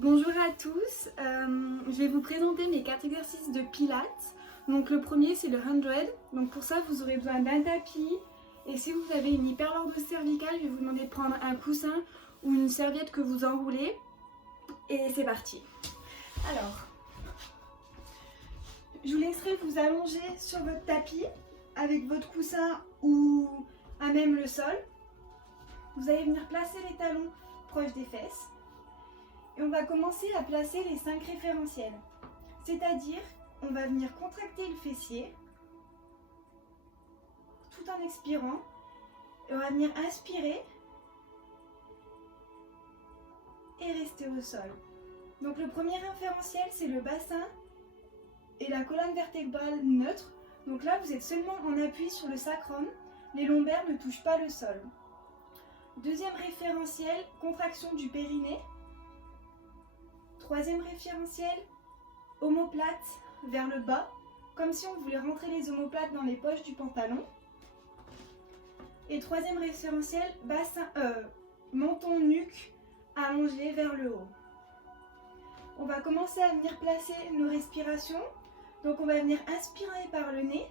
Bonjour à tous, je vais vous présenter mes 4 exercices de pilates. Donc le premier c'est le 100, donc pour ça vous aurez besoin d'un tapis et si vous avez une hyperlordose cervicale, je vais vous demander de prendre un coussin ou une serviette que vous enroulez et c'est parti. Alors, je vous laisserai vous allonger sur votre tapis avec votre coussin ou à même le sol. Vous allez venir placer les talons proches des fesses. Et on va commencer à placer les 5 référentiels. C'est-à-dire, on va venir contracter le fessier tout en expirant. Et on va venir inspirer et rester au sol. Donc le premier référentiel, c'est le bassin et la colonne vertébrale neutre. Donc là, vous êtes seulement en appui sur le sacrum. Les lombaires ne touchent pas le sol. Deuxième référentiel, contraction du périnée. Troisième référentiel, omoplate vers le bas, comme si on voulait rentrer les omoplates dans les poches du pantalon. Et troisième référentiel, menton, nuque allongé vers le haut. On va commencer à venir placer nos respirations. Donc on va venir inspirer par le nez.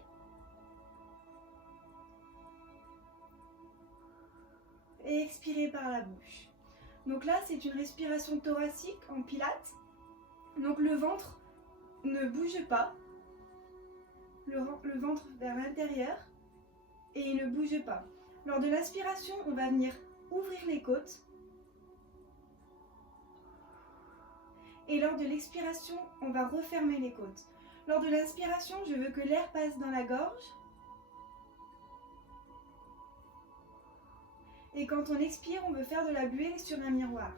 Et expirer par la bouche. Donc là, c'est une respiration thoracique en pilates. Donc le ventre ne bouge pas. Le ventre vers l'intérieur et il ne bouge pas. Lors de l'inspiration, on va venir ouvrir les côtes. Et lors de l'expiration, on va refermer les côtes. Lors de l'inspiration, je veux que l'air passe dans la gorge. Et quand on expire, on veut faire de la buée sur un miroir.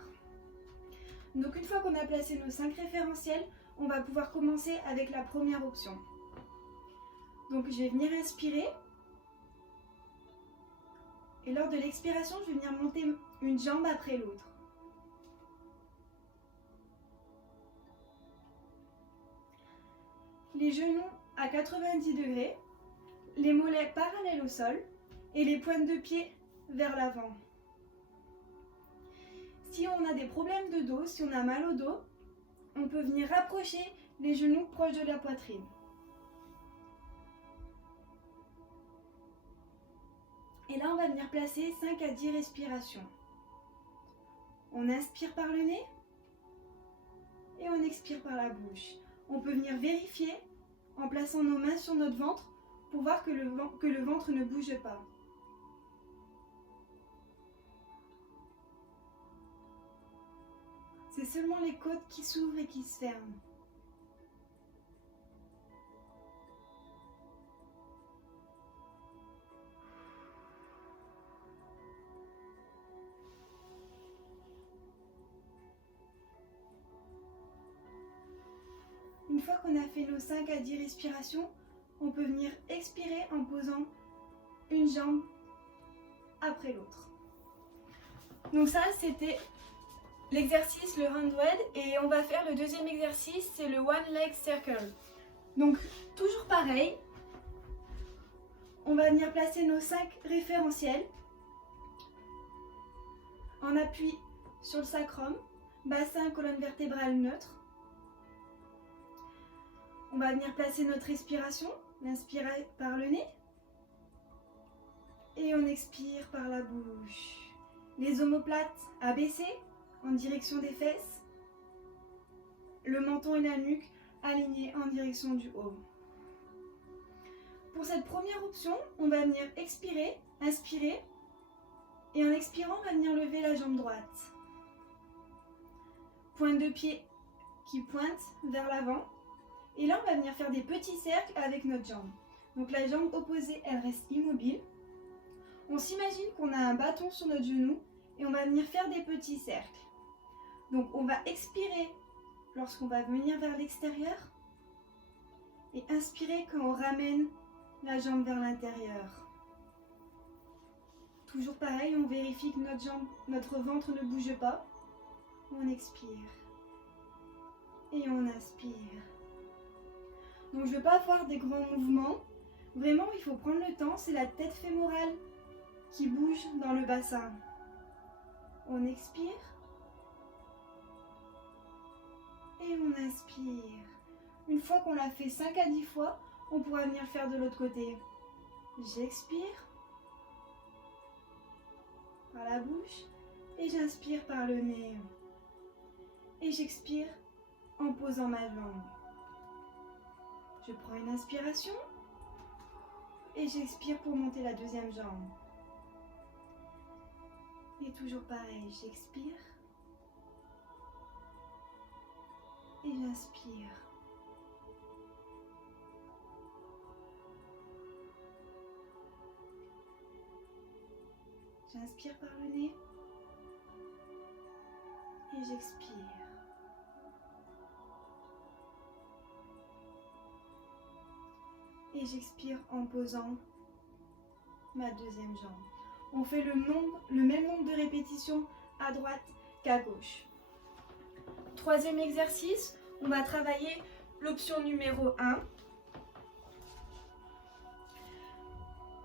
Donc une fois qu'on a placé nos 5 référentiels, on va pouvoir commencer avec la première option. Donc je vais venir inspirer. Et lors de l'expiration, je vais venir monter une jambe après l'autre. Les genoux à 90 degrés, les mollets parallèles au sol et les pointes de pied vers l'avant. Si on a des problèmes de dos, si on a mal au dos, on peut venir rapprocher les genoux proches de la poitrine. Et là, on va venir placer 5 à 10 respirations. On inspire par le nez et on expire par la bouche. On peut venir vérifier en plaçant nos mains sur notre ventre pour voir que le ventre ne bouge pas. C'est seulement les côtes qui s'ouvrent et qui se ferment. Une fois qu'on a fait nos 5 à 10 respirations, on peut venir expirer en posant une jambe après l'autre. Donc ça, c'était l'exercice, le 100, et on va faire le deuxième exercice, c'est le one leg circle. Donc toujours pareil, on va venir placer nos 5 référentiels en appui sur le sacrum, bassin, colonne vertébrale neutre. On va venir placer notre respiration, inspirer par le nez et on expire par la bouche. Les omoplates abaissées en direction des fesses, le menton et la nuque alignés en direction du haut. Pour cette première option, on va venir expirer, inspirer, et en expirant, on va venir lever la jambe droite. Pointe de pied qui pointe vers l'avant, et là on va venir faire des petits cercles avec notre jambe. Donc la jambe opposée, elle reste immobile. On s'imagine qu'on a un bâton sur notre genou, et on va venir faire des petits cercles. Donc on va expirer lorsqu'on va venir vers l'extérieur et inspirer quand on ramène la jambe vers l'intérieur. Toujours pareil, on vérifie que notre ventre ne bouge pas. On expire et on inspire. Donc je ne veux pas avoir des grands mouvements. Vraiment, il faut prendre le temps. C'est la tête fémorale qui bouge dans le bassin. On expire Et on inspire. Une fois qu'on l'a fait 5 à 10 fois, on pourra venir faire de l'autre côté. J'expire par la bouche et j'inspire par le nez. Et j'expire en posant ma langue. Je prends une inspiration et j'expire pour monter la deuxième jambe. Et toujours pareil, j'expire et j'inspire. J'inspire par le nez et j'expire. Et j'expire en posant ma deuxième jambe. On fait le même nombre de répétitions à droite qu'à gauche. Troisième exercice, on va travailler l'option numéro 1.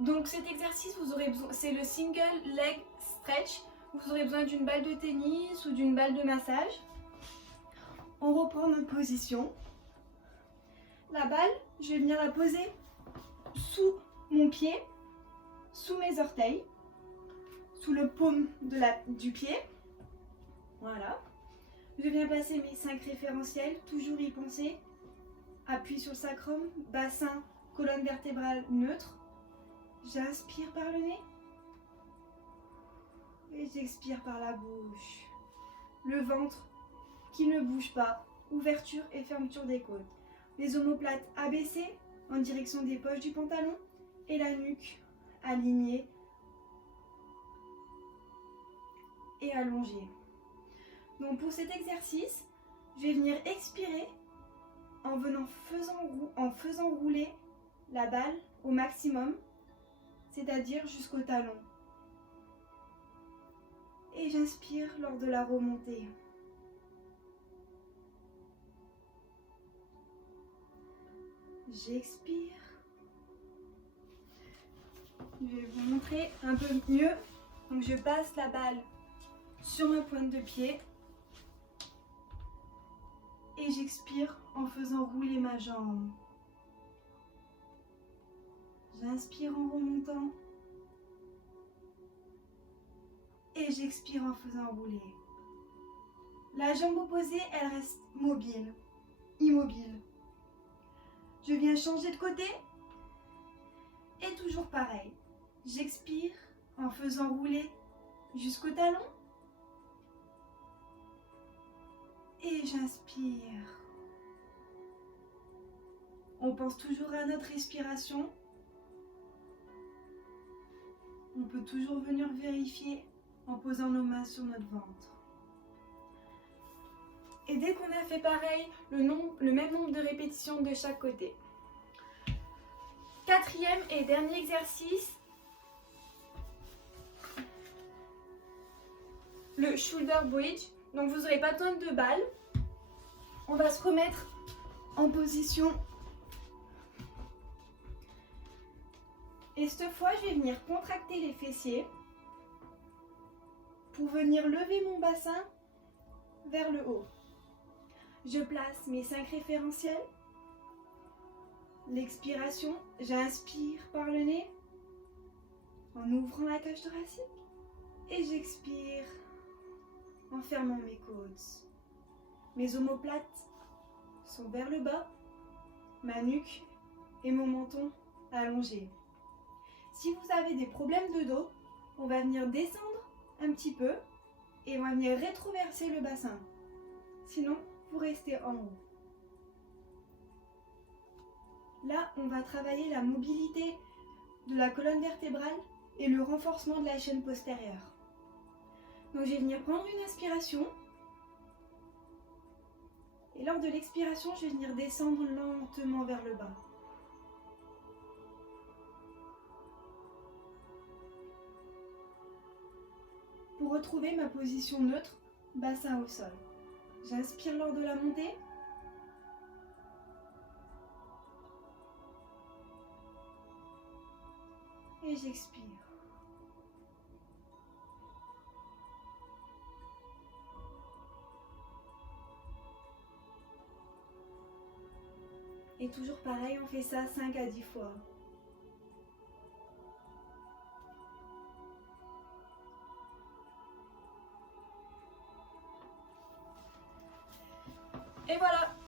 Donc cet exercice, vous aurez besoin, c'est le single leg stretch. Vous aurez besoin d'une balle de tennis ou d'une balle de massage. On reprend notre position. La balle, je vais venir la poser sous mon pied, sous mes orteils, sous le paume du pied. Voilà. Je viens placer mes 5 référentiels, toujours y penser. Appui sur le sacrum, bassin, colonne vertébrale neutre. J'inspire par le nez et j'expire par la bouche. Le ventre qui ne bouge pas, ouverture et fermeture des côtes. Les omoplates abaissées en direction des poches du pantalon et la nuque alignée et allongée. Donc pour cet exercice, je vais venir expirer en faisant rouler la balle au maximum, c'est-à-dire jusqu'au talon. Et j'inspire lors de la remontée. J'expire. Je vais vous montrer un peu mieux. Donc je passe la balle sur ma pointe de pied. Et j'expire en faisant rouler ma jambe. J'inspire en remontant. Et j'expire en faisant rouler. La jambe opposée, elle reste immobile. Je viens changer de côté. Et toujours pareil. J'expire en faisant rouler jusqu'au talon. Et j'inspire. On pense toujours à notre respiration. On peut toujours venir vérifier en posant nos mains sur notre ventre. Et dès qu'on a fait pareil, le même nombre de répétitions de chaque côté. Quatrième et dernier exercice, le shoulder bridge. Donc vous n'aurez pas besoin de balles. On va se remettre en position. Et cette fois, je vais venir contracter les fessiers pour venir lever mon bassin vers le haut. Je place mes 5 référentiels. L'expiration, j'inspire par le nez en ouvrant la cage thoracique et j'expire en fermant mes côtes. Mes omoplates sont vers le bas, ma nuque et mon menton allongés. Si vous avez des problèmes de dos, on va venir descendre un petit peu et on va venir rétroverser le bassin. Sinon, vous restez en haut. Là, on va travailler la mobilité de la colonne vertébrale et le renforcement de la chaîne postérieure. Donc, je vais venir prendre une inspiration. Et lors de l'expiration, je vais venir descendre lentement vers le bas. Pour retrouver ma position neutre, bassin au sol. J'inspire lors de la montée. Et j'expire. Et toujours pareil, on fait ça 5 à 10 fois. Et voilà,